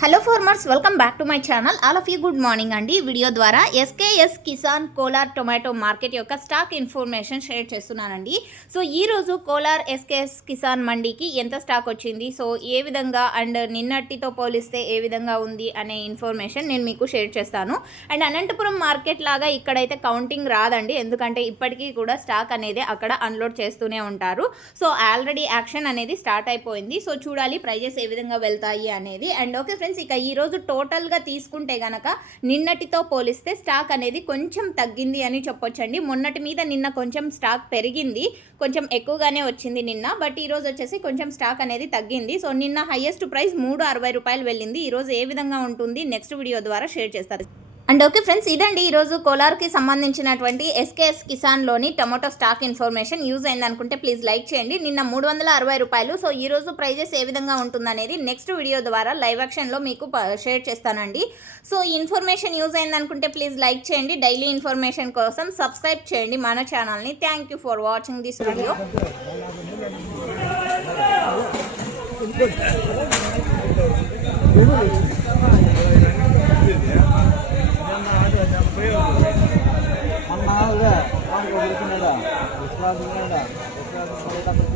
Hello farmers, welcome back to my channel. All of you good morning అండి. Video ద్వారా SKS Kisan Kolar tomato market యొక్క stock information share చేస్తున్నానండి. So ఈరోజు Kolar SKS Kisan మండీకి ఎంత stock వచ్చింది, so ఏ విధంగా అండ్ నిన్నటితో పోలిస్తే ఏ విధంగా ఉంది అనే ఇన్ఫర్మేషన్ నేను మీకు షేర్ చేస్తాను. అండ్ అనంతపురం మార్కెట్ లాగా ఇక్కడైతే కౌంటింగ్ రాదండి, ఎందుకంటే ఇప్పటికీ కూడా స్టాక్ అనేది అక్కడ అన్లోడ్ చేస్తూనే ఉంటారు. సో ఆల్రెడీ యాక్షన్ అనేది స్టార్ట్ అయిపోయింది. సో చూడాలి ప్రైజెస్ ఏ విధంగా వెళ్తాయి అనేది. అండ్ ఓకే ఫ్రెండ్స్, ఇక ఈరోజు టోటల్గా తీసుకుంటే గనక నిన్నటితో పోలిస్తే స్టాక్ అనేది కొంచెం తగ్గింది అని చెప్పొచ్చండి. మొన్నటి మీద నిన్న కొంచెం స్టాక్ పెరిగింది, కొంచెం ఎక్కువగానే వచ్చింది నిన్న. బట్ ఈరోజు వచ్చేసి కొంచెం స్టాక్ అనేది తగ్గింది. సో నిన్న హైయెస్ట్ ప్రైస్ 360 రూపాయలు వెళ్ళింది. ఈరోజు ఏ విధంగా ఉంటుంది నెక్స్ట్ వీడియో ద్వారా షేర్ చేస్తారు. అండ్ ఓకే ఫ్రెండ్స్, ఇదండి ఈరోజు కోలార్కి సంబంధించినటువంటి ఎస్కేఎస్ కిసాన్లోని టొమాటో స్టాక్ ఇన్ఫర్మేషన్. యూజ్ అయింది అనుకుంటే ప్లీజ్ లైక్ చేయండి. నిన్న 360 రూపాయలు. సో ఈరోజు ప్రైజెస్ ఏ విధంగా ఉంటుందనేది నెక్స్ట్ వీడియో ద్వారా లైవ్ యాక్షన్లో మీకు షేర్ చేస్తానండి. సో ఈ ఇన్ఫర్మేషన్ యూజ్ అయింది అనుకుంటే ప్లీజ్ లైక్ చేయండి. డైలీ ఇన్ఫర్మేషన్ కోసం సబ్స్క్రైబ్ చేయండి మన ఛానల్ని. Thank you for watching this video. విశ్వాసం